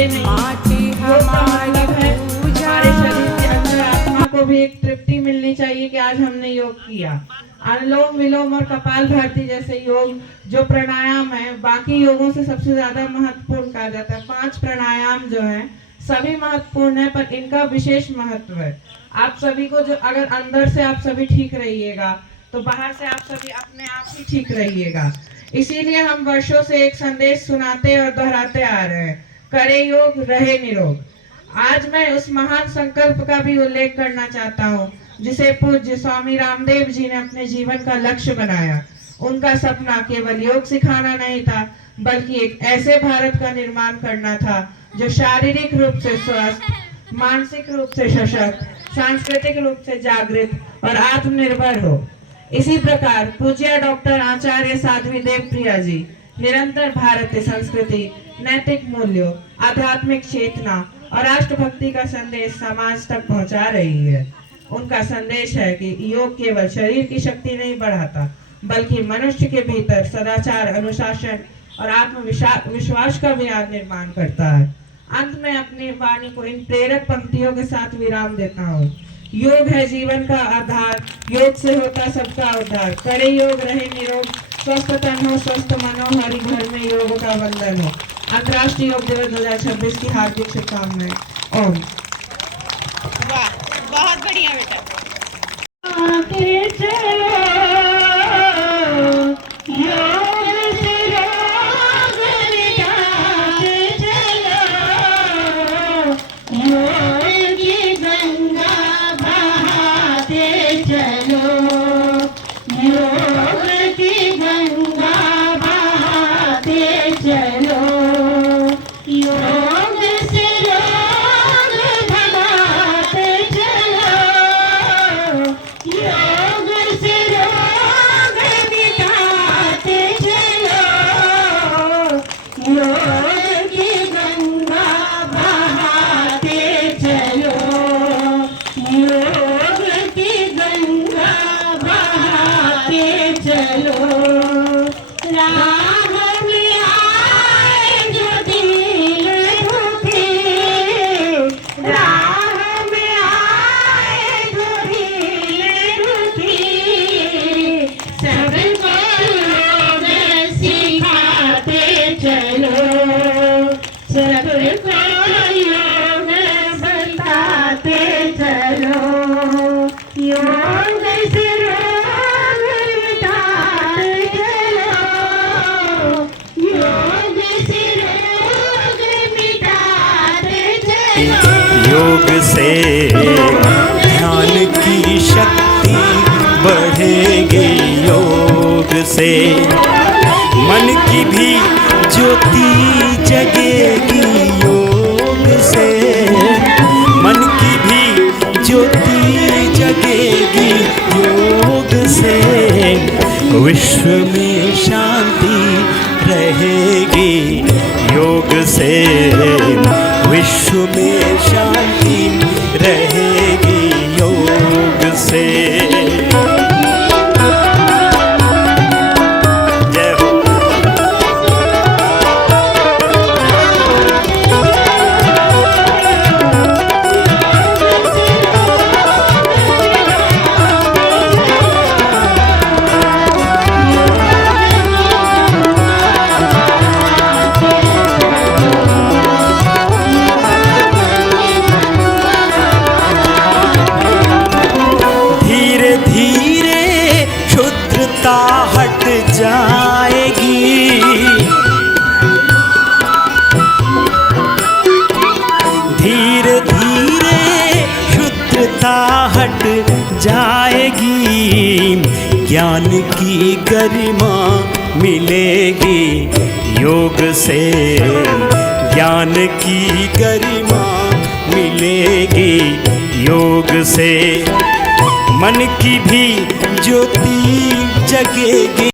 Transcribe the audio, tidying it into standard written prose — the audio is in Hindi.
ये नहीं। योग का मतलब है हमारे शरीर के अंदर आत्मा को भी एक तृप्ति मिलनी चाहिए कि आज हमने योग किया। अनुलोम विलोम और कपालभाति जैसे योग जो प्राणायाम है बाकी योगों से सबसे ज्यादा महत्वपूर्ण कहा जाता है। 5 प्राणायाम जो है सभी महत्वपूर्ण है पर इनका विशेष महत्व है। आप सभी को जो अगर अंदर से आप सभी ठीक रहिएगा तो बाहर से आप सभी अपने आप ही ठीक रहिएगा। इसीलिए हम वर्षों से एक संदेश सुनाते और दोहराते आ रहे हैं, करे योग रहे निरोग। आज मैं उस महान संकल्प का भी उल्लेख करना चाहता हूँ जिसे पूज्य स्वामी रामदेव जी ने अपने जीवन का लक्ष्य बनाया। उनका सपना केवल योग सिखाना नहीं था बल्कि एक ऐसे भारत का निर्माण करना था जो शारीरिक रूप से स्वस्थ, मानसिक रूप से सशक्त, सांस्कृतिक रूप से जागृत और आत्मनिर्भर हो। इसी प्रकार पूज्य डॉक्टर आचार्य साध्वी देवप्रिया जी निरंतर भारतीय संस्कृति, नैतिक मूल्यों, आध्यात्मिक चेतना और राष्ट्रभक्ति का संदेश समाज तक पहुंचा रही है। उनका संदेश है कि योग केवल शरीर की शक्ति नहीं बढ़ाता बल्कि मनुष्य के भीतर सदाचार, अनुशासन और आत्मविश्वास का भी निर्माण करता है। अंत में अपनी वाणी को इन प्रेरक पंक्तियों के साथ विराम देता हूँ। योग है जीवन का आधार, योग से होता सबका उद्धार। करे योग रहे निरोग, स्वस्थ तन हो स्वस्थ मन हो, हरि घर में योग का वंदन हो। अंतर्राष्ट्रीय योग दिवस 2026 की हार्दिक शुभकामनाएं। ओम। वाह, बहुत बढ़िया बेटा। योग से ध्यान की शक्ति बढ़ेगी, योग से मन की भी ज्योति जगेगी, योग से मन की भी ज्योति जगेगी, योग से विश्व में शांति रहेगी, योग से विश्व में शांति रहेगी, योग से। जय हो। हट जाएगी, धीरे धीरे शुद्धता हट जाएगी, ज्ञान की गरिमा मिलेगी, योग से ज्ञान की गरिमा मिलेगी, योग से मन की भी ज्योति जगेगी।